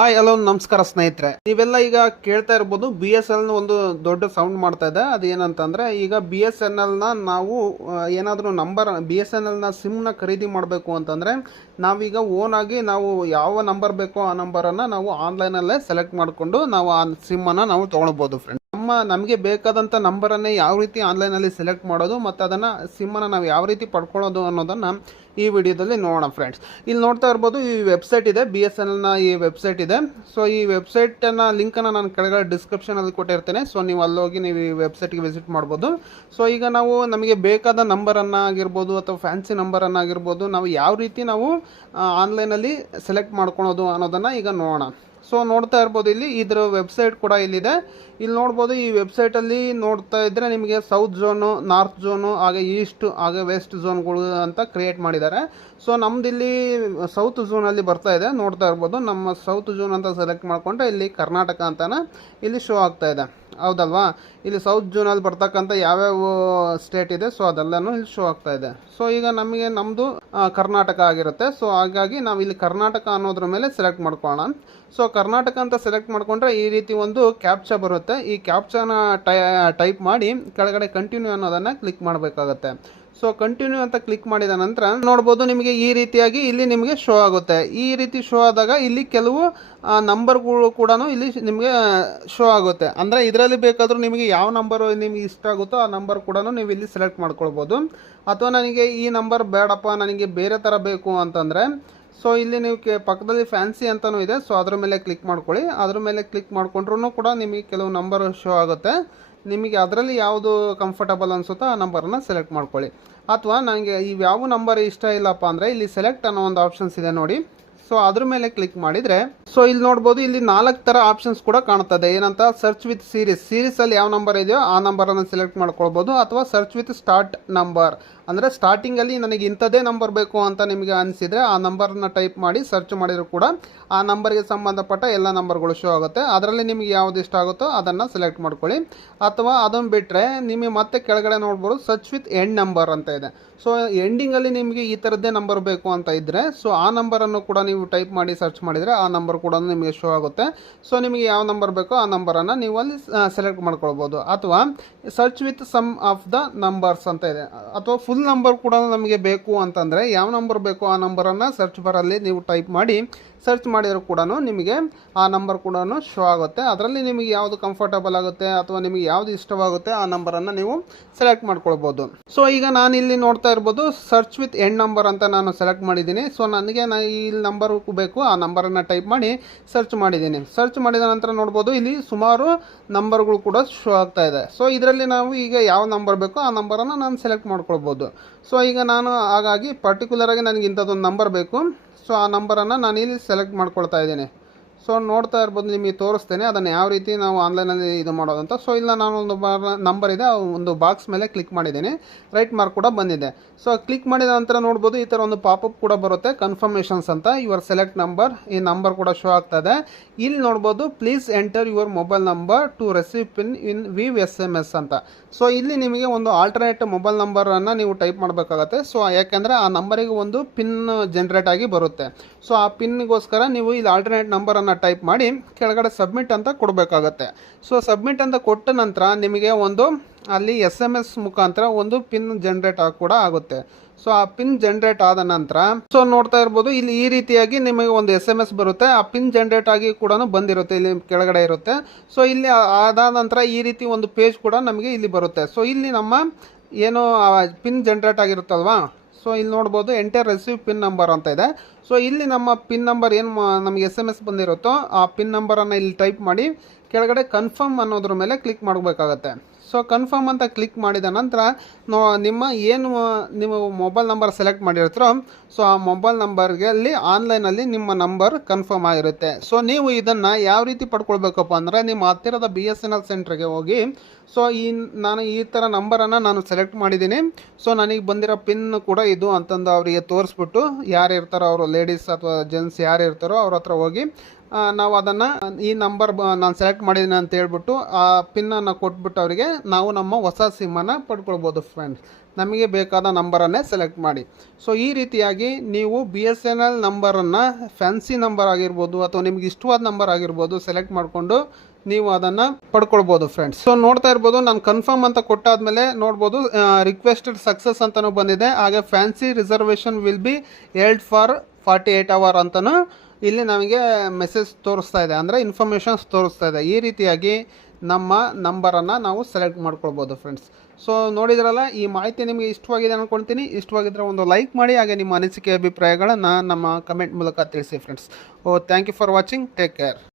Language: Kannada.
ಹಾಯ್ ಹಲೋ ನಮಸ್ಕಾರ ಸ್ನೇಹಿತರೆ. ನೀವೆಲ್ಲ ಈಗ ಕೇಳ್ತಾ ಇರ್ಬೋದು ಬಿ ಎಸ್ ಎಲ್ ಒಂದು ದೊಡ್ಡ ಸೌಂಡ್ ಮಾಡ್ತಾ ಇದೆ. ಅದೇನಂತಂದ್ರೆ, ಈಗ ಬಿ ಎಸ್ ಎನ್ನ ನಾವು ಏನಾದರೂ ನಂಬರ್ ಬಿ ಎಸ್ ಎನ್ ಸಿಮ್ನ ಖರೀದಿ ಮಾಡಬೇಕು ಅಂತಂದ್ರೆ, ನಾವೀಗ ಓನ್ ಆಗಿ ನಾವು ಯಾವ ನಂಬರ್ ಬೇಕೋ ಆ ನಂಬರನ್ನು ನಾವು ಆನ್ಲೈನಲ್ಲೇ ಸೆಲೆಕ್ಟ್ ಮಾಡಿಕೊಂಡು ನಾವು ಆ ಸಿಮ್ಮನ್ನು ನಾವು ತೊಗೊಳ್ಬೋದು ಫ್ರೆಂಡ್ ನಮ್ಮ ನಮಗೆ ಬೇಕಾದಂಥ ನಂಬರನ್ನೇ ಯಾವ ರೀತಿ ಆನ್ಲೈನಲ್ಲಿ ಸೆಲೆಕ್ಟ್ ಮಾಡೋದು ಮತ್ತು ಅದನ್ನು ಸಿಮ್ಮನ್ನು ನಾವು ಯಾವ ರೀತಿ ಪಡ್ಕೊಳ್ಳೋದು ಅನ್ನೋದನ್ನು ಈ ವಿಡಿಯೋದಲ್ಲಿ ನೋಡೋಣ ಫ್ರೆಂಡ್ಸ್ ಇಲ್ಲಿ ನೋಡ್ತಾ ಇರ್ಬೋದು ಈ ವೆಬ್ಸೈಟ್ ಇದೆ ಬಿ ಎಸ್ ಎನ್ ಎಲ್ನ ಈ ವೆಬ್ಸೈಟ್ ಇದೆ. ಸೊ ಈ ವೆಬ್ಸೈಟನ್ನು ಲಿಂಕನ್ನು ನಾನು ಕೆಳಗಡೆ ಡಿಸ್ಕ್ರಿಪ್ಷನಲ್ಲಿ ಕೊಟ್ಟಿರ್ತೇನೆ. ಸೊ ನೀವು ಅಲ್ಲೋಗಿ ನೀವು ಈ ವೆಬ್ಸೈಟ್ಗೆ ವಿಸಿಟ್ ಮಾಡ್ಬೋದು. ಸೊ ಈಗ ನಾವು ನಮಗೆ ಬೇಕಾದ ನಂಬರನ್ನು ಆಗಿರ್ಬೋದು ಅಥವಾ ಫ್ಯಾನ್ಸಿ ನಂಬರನ್ನು ಆಗಿರ್ಬೋದು ನಾವು ಯಾವ ರೀತಿ ನಾವು ಆನ್ಲೈನಲ್ಲಿ ಸೆಲೆಕ್ಟ್ ಮಾಡ್ಕೊಳೋದು ಅನ್ನೋದನ್ನು ಈಗ ನೋಡೋಣ. ಸೊ ನೋಡ್ತಾ ಇರ್ಬೋದು. ಇಲ್ಲಿ ಇದರ ವೆಬ್ಸೈಟ್ ಕೂಡ ಇಲ್ಲಿದೆ. ಇಲ್ಲಿ ನೋಡ್ಬೋದು, ಈ ವೆಬ್ಸೈಟಲ್ಲಿ ನೋಡ್ತಾ ಇದ್ದರೆ ನಿಮಗೆ ಸೌತ್ ಝೋನು ನಾರ್ತ್ ಝೋನು ಹಾಗೆ ಈಸ್ಟ್ ಹಾಗೆ ವೆಸ್ಟ್ ಝೋನ್ಗಳು ಅಂತ ಕ್ರಿಯೇಟ್ ಮಾಡಿದ್ದಾರೆ. ಸೊ ನಮ್ದು ಇಲ್ಲಿ ಸೌತ್ ಝೋನಲ್ಲಿ ಬರ್ತಾ ಇದೆ. ನೋಡ್ತಾ ಇರ್ಬೋದು. ನಮ್ಮ ಸೌತ್ ಝೋನ್ ಅಂತ ಸೆಲೆಕ್ಟ್ ಮಾಡಿಕೊಂಡ್ರೆ ಇಲ್ಲಿ ಕರ್ನಾಟಕ ಅಂತಾನೆ ಇಲ್ಲಿ ಶೋ ಆಗ್ತಾ ಇದೆ. ಹೌದಲ್ವಾ? ಇಲ್ಲಿ ಸೌತ್ ಜೂನಲ್ಲಿ ಬರ್ತಕ್ಕಂಥ ಯಾವ್ಯಾವ ಸ್ಟೇಟ್ ಇದೆ ಸೊ ಅದೆಲ್ಲನೂ ಇಲ್ಲಿ ಶೋ ಆಗ್ತಾ ಇದೆ. ಸೊ ಈಗ ನಮಗೆ ನಮ್ಮದು ಕರ್ನಾಟಕ ಆಗಿರುತ್ತೆ. ಸೊ ಹಾಗಾಗಿ ನಾವು ಇಲ್ಲಿ ಕರ್ನಾಟಕ ಅನ್ನೋದ್ರ ಮೇಲೆ ಸೆಲೆಕ್ಟ್ ಮಾಡ್ಕೊಳ್ಳೋಣ ಸೊ ಕರ್ನಾಟಕ ಅಂತ ಸೆಲೆಕ್ಟ್ ಮಾಡಿಕೊಂಡ್ರೆ ಈ ರೀತಿ ಒಂದು ಕ್ಯಾಪ್ಚಾ ಬರುತ್ತೆ. ಈ ಕ್ಯಾಪ್ಚಾನ ಟೈಪ್ ಮಾಡಿ ಕೆಳಗಡೆ ಕಂಟಿನ್ಯೂ ಅನ್ನೋದನ್ನು ಕ್ಲಿಕ್ ಮಾಡಬೇಕಾಗತ್ತೆ. ಸೊ ಕಂಟಿನ್ಯೂ ಅಂತ ಕ್ಲಿಕ್ ಮಾಡಿದ ನಂತರ ನೋಡ್ಬೋದು ನಿಮಗೆ ಈ ರೀತಿಯಾಗಿ ಇಲ್ಲಿ ನಿಮಗೆ ಶೋ ಆಗುತ್ತೆ. ಈ ರೀತಿ ಶೋ ಆದಾಗ ಇಲ್ಲಿ ಕೆಲವು ನಂಬರ್ಗಳು ಕೂಡ ಇಲ್ಲಿ ನಿಮಗೆ ಶೋ ಆಗುತ್ತೆ. ಅಂದರೆ ಇದರಲ್ಲಿ ಬೇಕಾದರೂ ನಿಮಗೆ ಯಾವ ನಂಬರ್ ನಿಮಗೆ ಇಷ್ಟ ಆಗುತ್ತೋ ಆ ನಂಬರ್ ಕೂಡ ನೀವು ಇಲ್ಲಿ ಸೆಲೆಕ್ಟ್ ಮಾಡ್ಕೊಳ್ಬೋದು. ಅಥವಾ ನನಗೆ ಈ ನಂಬರ್ ಬೇಡಪ್ಪ, ನನಗೆ ಬೇರೆ ಥರ ಬೇಕು ಅಂತಂದರೆ ಸೊ ಇಲ್ಲಿ ನೀವು ಪಕ್ಕದಲ್ಲಿ ಫ್ಯಾನ್ಸಿ ಅಂತಲೂ ಇದೆ. ಸೊ ಅದ್ರ ಮೇಲೆ ಕ್ಲಿಕ್ ಮಾಡ್ಕೊಳ್ಳಿ. ಅದ್ರ ಮೇಲೆ ಕ್ಲಿಕ್ ಮಾಡ್ಕೊಂಡ್ರೂ ಕೂಡ ನಿಮಗೆ ಕೆಲವು ನಂಬರ್ ಶೋ ಆಗುತ್ತೆ. ನಿಮಗೆ ಅದರಲ್ಲಿ ಯಾವುದು ಕಂಫರ್ಟಬಲ್ ಅನಿಸುತ್ತೋ ಆ ನಂಬರನ್ನು ಸೆಲೆಕ್ಟ್ ಮಾಡ್ಕೊಳ್ಳಿ. ಅಥವಾ ನನಗೆ ಇವು ಯಾವ ನಂಬರ್ ಇಷ್ಟ ಇಲ್ಲಪ್ಪ ಅಂದರೆ ಇಲ್ಲಿ ಸೆಲೆಕ್ಟ್ ಅನ್ನೋ ಒಂದು ಆಪ್ಷನ್ಸ್ ಇದೆ ನೋಡಿ. ಸೊ ಅದ್ರ ಮೇಲೆ ಕ್ಲಿಕ್ ಮಾಡಿದರೆ ಸೊ ಇಲ್ಲಿ ನೋಡ್ಬೋದು ಇಲ್ಲಿ ನಾಲ್ಕು ಥರ ಆಪ್ಷನ್ಸ್ ಕೂಡ ಕಾಣ್ತದೆ ಏನಂತ? ಸರ್ಚ್ ವಿತ್ ಸೀರೀಸ್ ಸೀರೀಸಲ್ಲಿ ಯಾವ ನಂಬರ್ ಇದೆಯೋ ಆ ನಂಬರನ್ನು ಸೆಲೆಕ್ಟ್ ಮಾಡ್ಕೊಳ್ಬೋದು. ಅಥವಾ ಸರ್ಚ್ ವಿತ್ ಸ್ಟಾರ್ಟ್ ನಂಬರ್ ಅಂದರೆ ಸ್ಟಾರ್ಟಿಂಗಲ್ಲಿ ನನಗೆ ಇಂಥದ್ದೇ ನಂಬರ್ ಬೇಕು ಅಂತ ನಿಮಗೆ ಅನಿಸಿದರೆ ಆ ನಂಬರ್ನ ಟೈಪ್ ಮಾಡಿ ಸರ್ಚ್ ಮಾಡಿದರೂ ಕೂಡ ಆ ನಂಬರ್ಗೆ ಸಂಬಂಧಪಟ್ಟ ಎಲ್ಲ ನಂಬರ್ಗಳು ಶೋ ಆಗುತ್ತೆ. ಅದರಲ್ಲಿ ನಿಮಗೆ ಯಾವ್ದು ಇಷ್ಟ ಆಗುತ್ತೋ ಅದನ್ನು ಸೆಲೆಕ್ಟ್ ಮಾಡ್ಕೊಳ್ಳಿ. ಅಥವಾ ಅದನ್ನು ಬಿಟ್ಟರೆ ನಿಮಗೆ ಮತ್ತೆ ಕೆಳಗಡೆ ನೋಡ್ಬೋದು ಸರ್ಚ್ ವಿತ್ ಎಂಡ್ ನಂಬರ್ ಅಂತ ಇದೆ. ಸೊ ಎಂಡಿಂಗಲ್ಲಿ ನಿಮಗೆ ಈ ಥರದ್ದೇ ನಂಬರ್ ಬೇಕು ಅಂತ ಇದ್ದರೆ ಸೊ ಆ ನಂಬರನ್ನು ಕೂಡ ನೀವು ಟೈಪ್ ಮಾಡಿ ಸರ್ಚ್ ಮಾಡಿದರೆ ಆ ನಂಬರ್ ಕೂಡ ನಿಮಗೆ ಶೋ ಆಗುತ್ತೆ. ಸೊ ನಿಮಗೆ ಯಾವ ನಂಬರ್ ಬೇಕೋ ಆ ನಂಬರನ್ನು ನೀವು ಅಲ್ಲಿ ಸೆಲೆಕ್ಟ್ ಮಾಡ್ಕೊಳ್ಬೋದು. ಅಥವಾ search with sum of the numbers ಅಂತ ಇದೆ. ಅಥವಾ ಫುಲ್ ನಂಬರ್ ಕೂಡ ನಮಗೆ ಬೇಕು ಅಂತಂದರೆ ಯಾವ ನಂಬರ್ ಬೇಕೋ ಆ ನಂಬರನ್ನು ಸರ್ಚ್ ಬರಲ್ಲಿ ನೀವು ಟೈಪ್ ಮಾಡಿ ಸರ್ಚ್ ಮಾಡಿದರೂ ಕೂಡ ನಿಮಗೆ ಆ ನಂಬರ್ ಕೂಡ ಶೋ ಆಗುತ್ತೆ. ಅದರಲ್ಲಿ ನಿಮಗೆ ಯಾವುದು ಕಂಫರ್ಟಬಲ್ ಆಗುತ್ತೆ ಅಥವಾ ನಿಮಗೆ ಯಾವುದು ಇಷ್ಟವಾಗುತ್ತೆ ಆ ನಂಬರನ್ನು ನೀವು ಸೆಲೆಕ್ಟ್ ಮಾಡ್ಕೊಳ್ಬೋದು. ಸೊ ಈಗ ನಾನು ಇಲ್ಲಿ ನೋಡ್ತಾ ಇರ್ಬೋದು ಸರ್ಚ್ ವಿತ್ ಎಂಡ್ ನಂಬರ್ ಅಂತ ನಾನು ಸೆಲೆಕ್ಟ್ ಮಾಡಿದ್ದೀನಿ. ಸೊ ನನಗೆ ನಾನು ನಂಬರ್ ಬೇಕು, ಆ ನಂಬರನ್ನು ಟೈಪ್ ಮಾಡಿ ಸರ್ಚ್ ಮಾಡಿದ್ದೀನಿ. ಸರ್ಚ್ ಮಾಡಿದ ನಂತರ ನೋಡ್ಬೋದು, ಇಲ್ಲಿ ಸುಮಾರು ನಂಬರ್ಗಳು ಕೂಡ ಶೋ ಆಗ್ತಾ ಇದೆ. ಸೊ ಇದರಲ್ಲಿ ನಾವು ಈಗ ಯಾವ ನಂಬರ್ ಬೇಕೋ ಆ ನಂಬರನ್ನು ನಾನು ಸೆಲೆಕ್ಟ್ ಮಾಡ್ಕೊಳ್ಬೋದು. ಸೊ ಈಗ ನಾನು ಹಾಗಾಗಿ ಪರ್ಟಿಕ್ಯುಲರಾಗಿ ನನಗೆ ಇಂಥದ್ದೊಂದು ನಂಬರ್ ಬೇಕು. ಸೊ ಆ ನಂಬರನ್ನು ನಾನು ಇಲ್ಲಿ ಸೆಲೆಕ್ಟ್ ಮಾಡ್ಕೊಳ್ತಾ ಇದ್ದೀನಿ. ಸೊ ನೋಡ್ತಾ ಇರ್ಬೋದು ನಿಮಗೆ ತೋರಿಸ್ತೇನೆ. ಅದನ್ನು ಯಾವ ರೀತಿ ನಾವು ಆನ್ಲೈನಲ್ಲಿ ಇದು ಮಾಡೋದಂತ ಸೊ ಇಲ್ಲ, ನಾನು ಒಂದು ನಂಬರ್ ಇದೆ. ಒಂದು ಬಾಕ್ಸ್ ಮೇಲೆ ಕ್ಲಿಕ್ ಮಾಡಿದ್ದೀನಿ. ರೈಟ್ ಮಾರ್ಕ್ ಕೂಡ ಬಂದಿದೆ. ಸೊ ಕ್ಲಿಕ್ ಮಾಡಿದ ನಂತರ ನೋಡ್ಬೋದು ಈ ಥರ ಒಂದು ಪಾಪಪ್ ಕೂಡ ಬರುತ್ತೆ. ಕನ್ಫರ್ಮೇಷನ್ಸ್ ಅಂತ. ಯುವರ್ ಸೆಲೆಕ್ಟ್ ನಂಬರ್ ಈ ನಂಬರ್ ಕೂಡ ಶೋ ಆಗ್ತದೆ ಇಲ್ಲಿ ನೋಡ್ಬೋದು please enter your mobile number to receive pin in via S M S ಅಂತ. ಸೊ ಇಲ್ಲಿ ನಿಮಗೆ ಒಂದು ಆಲ್ಟರ್ನೇಟ್ ಮೊಬೈಲ್ ನಂಬರನ್ನು ನೀವು ಟೈಪ್ ಮಾಡಬೇಕಾಗತ್ತೆ. ಸೊ ಯಾಕೆಂದರೆ ಆ ನಂಬರಿಗೆ ಒಂದು ಪಿನ್ ಜನ್ರೇಟ್ ಆಗಿ ಬರುತ್ತೆ. ಸೊ ಆ ಪಿನ್ಗೋಸ್ಕರ ನೀವು ಇಲ್ಲಿ ಆಲ್ಟರ್ನೇಟ್ ನಂಬರನ್ನು ಟೈಪ್ ಮಾಡಿ ಕೆಳಗಡೆ ಸಬ್ಮಿಟ್ ಅಂತ ಕೊಡಬೇಕಾಗತ್ತೆ. ಸೊ ಸಬ್ಮಿಟ್ ಅಂತ ಕೊಟ್ಟ ನಂತರ ನಿಮಗೆ ಒಂದು, ಅಲ್ಲಿ ಎಸ್ ಎಂ ಎಸ್ ಮುಖಾಂತರ ಒಂದು ಪಿನ್ ಜನ್ರೇಟ್ ಕೂಡ ಆಗುತ್ತೆ. ಸೊ ಆ ಪಿನ್ ಜನ್ರೇಟ್ ಆದ ನಂತರ ಸೊ ನೋಡ್ತಾ ಇರ್ಬೋದು, ಇಲ್ಲಿ ಈ ರೀತಿಯಾಗಿ ನಿಮಗೆ ಒಂದು ಎಸ್ ಎಂ ಎಸ್ ಬರುತ್ತೆ. ಆ ಪಿನ್ ಜನರೇಟ್ ಆಗಿ ಕೂಡ ಬಂದಿರುತ್ತೆ, ಇಲ್ಲಿ ಕೆಳಗಡೆ ಇರುತ್ತೆ. ಸೊ ಇಲ್ಲಿ ಆದ ನಂತರ ಈ ರೀತಿ ಒಂದು ಪೇಜ್ ಕೂಡ ನಮಗೆ ಇಲ್ಲಿ ಬರುತ್ತೆ. ಸೊ ಇಲ್ಲಿ ನಮ್ಮ ಏನು ಪಿನ್ ಜನ್ರೇಟ್ ಆಗಿರುತ್ತಲ್ವಾ? ಸೊ ಇಲ್ಲಿ ನೋಡ್ಬೋದು ಎಂಟರ್ ರೆಸಿವ್ ಪಿನ್ ನಂಬರ್ ಅಂತ ಇದೆ. ಸೊ ಇಲ್ಲಿ ನಮ್ಮ ಪಿನ್ ನಂಬರ್ ಏನು ನಮಗೆ ಎಸ್ ಎಂ ಎಸ್ ಬಂದಿರುತ್ತೋ ಆ ಪಿನ್ ನಂಬರನ್ನು ಇಲ್ಲಿ ಟೈಪ್ ಮಾಡಿ ಕೆಳಗಡೆ ಕನ್ಫರ್ಮ್ ಅನ್ನೋದ್ರ ಮೇಲೆ ಕ್ಲಿಕ್ ಮಾಡಬೇಕಾಗತ್ತೆ. ಸೊ ಕನ್ಫರ್ಮ್ ಅಂತ ಕ್ಲಿಕ್ ಮಾಡಿದ ನಂತರ ನಿಮ್ಮ ಏನು ನೀವು ಮೊಬೈಲ್ ನಂಬರ್ ಸೆಲೆಕ್ಟ್ ಮಾಡಿರ್ತೀರೋ ಸೊ ಆ ಮೊಬೈಲ್ ನಂಬರ್ಗೆ ಅಲ್ಲಿ ಆನ್ಲೈನಲ್ಲಿ ನಿಮ್ಮ ನಂಬರ್ ಕನ್ಫರ್ಮ್ ಆಗಿರುತ್ತೆ. ಸೊ ನೀವು ಇದನ್ನು ಯಾವ ರೀತಿ ಪಡ್ಕೊಳ್ಬೇಕಪ್ಪ ಅಂದರೆ ನಿಮ್ಮ ಹತ್ತಿರದ ಬಿ ಎಸ್ ಎನ್ ಎಲ್ ಸೆಂಟ್ರಿಗೆ ಹೋಗಿ ಸೊ ಈ, ನಾನು ಈ ಥರ ನಂಬರನ್ನು ನಾನು ಸೆಲೆಕ್ಟ್ ಮಾಡಿದ್ದೀನಿ. ಸೊ ನನಗೆ ಬಂದಿರೋ ಪಿನ್ ಕೂಡ ಇದು ಅಂತಂದು ಅವರಿಗೆ ತೋರಿಸ್ಬಿಟ್ಟು ಯಾರು ಇರ್ತಾರೋ ಅವರು ಲೇಡೀಸ್ ಅಥವಾ ಜೆಂಟ್ಸ್ ಯಾರು ಇರ್ತಾರೋ ಅವ್ರ ಹತ್ರ ಹೋಗಿ ನಾವು ಅದನ್ನು, ಈ ನಂಬರ್ ನಾನು ಸೆಲೆಕ್ಟ್ ಮಾಡಿದ್ದೀನಿ ಅಂತ ಹೇಳ್ಬಿಟ್ಟು ಆ ಪಿನ್ನನ್ನು ಕೊಟ್ಬಿಟ್ಟು ಅವರಿಗೆ ನಾವು ನಮ್ಮ ಹೊಸ ಸಿಮ್ಮನ್ನು ಪಡ್ಕೊಳ್ಬೋದು ಫ್ರೆಂಡ್ಸ್ ನಮಗೆ ಬೇಕಾದ ನಂಬರನ್ನೇ ಸೆಲೆಕ್ಟ್ ಮಾಡಿ. ಸೊ ಈ ರೀತಿಯಾಗಿ ನೀವು ಬಿ ಎಸ್ ಎನ್ ಎಲ್ ನಂಬರನ್ನು ಫ್ಯಾನ್ಸಿ ನಂಬರ್ ಆಗಿರ್ಬೋದು ಅಥವಾ ನಿಮ್ಗೆ ಇಷ್ಟವಾದ ನಂಬರ್ ಆಗಿರ್ಬೋದು ಸೆಲೆಕ್ಟ್ ಮಾಡಿಕೊಂಡು ನೀವು ಅದನ್ನು ಪಡ್ಕೊಳ್ಬೋದು ಫ್ರೆಂಡ್ಸ್ ಸೊ ನೋಡ್ತಾ ಇರ್ಬೋದು, ನಾನು ಕನ್ಫರ್ಮ್ ಅಂತ ಕೊಟ್ಟಾದ್ಮೇಲೆ ನೋಡ್ಬೋದು ರಿಕ್ವೆಸ್ಟೆಡ್ ಸಕ್ಸಸ್ ಅಂತಲೂ ಬಂದಿದೆ. ಹಾಗೆ fancy reservation will be held for forty eight hour ಅಂತಲೂ ಇಲ್ಲಿ ನಮಗೆ ಮೆಸೇಜ್ ತೋರಿಸ್ತಾ ಇದೆ. ಅಂದರೆ ಇನ್ಫಾರ್ಮೇಷನ್ಸ್ ತೋರಿಸ್ತಾ ಇದೆ. ಈ ರೀತಿಯಾಗಿ ನಮ್ಮ ನಂಬರನ್ನು ನಾವು ಸೆಲೆಕ್ಟ್ ಮಾಡ್ಕೊಳ್ಬೋದು ಫ್ರೆಂಡ್ಸ್ ಸೊ ನೋಡಿದ್ರಲ್ಲ, ಈ ಮಾಹಿತಿ ನಿಮಗೆ ಇಷ್ಟವಾಗಿದೆ ಅಂದ್ಕೊಳ್ತೀನಿ ಇಷ್ಟವಾಗಿದ್ದರೆ ಒಂದು ಲೈಕ್ ಮಾಡಿ, ಹಾಗೆ ನಿಮ್ಮ ಅನಿಸಿಕೆ ಅಭಿಪ್ರಾಯಗಳನ್ನು ನಮ್ಮ ಕಮೆಂಟ್ ಮೂಲಕ ತಿಳಿಸಿ friends O thank you for watching take care